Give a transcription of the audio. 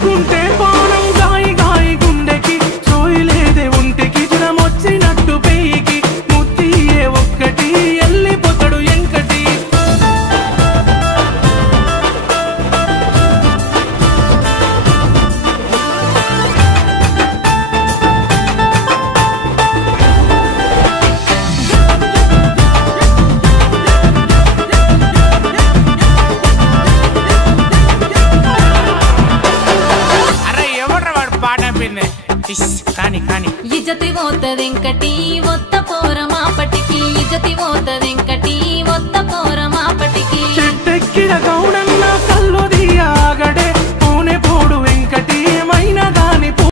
చూడకుంటే పానం గాయి గాయి గుండెకి చోయిలేదే ఒంటికి జ్వరమొచ్చినట్టు పెయికి ముత్తియే ఒక్కటి ఎల్లిపోతాడు ఎంకటి కానీ ఇజ్జతి పోతదెంకటి ఒత్త పోర మాపటికి ఇజ్జతి పోతదెంకటి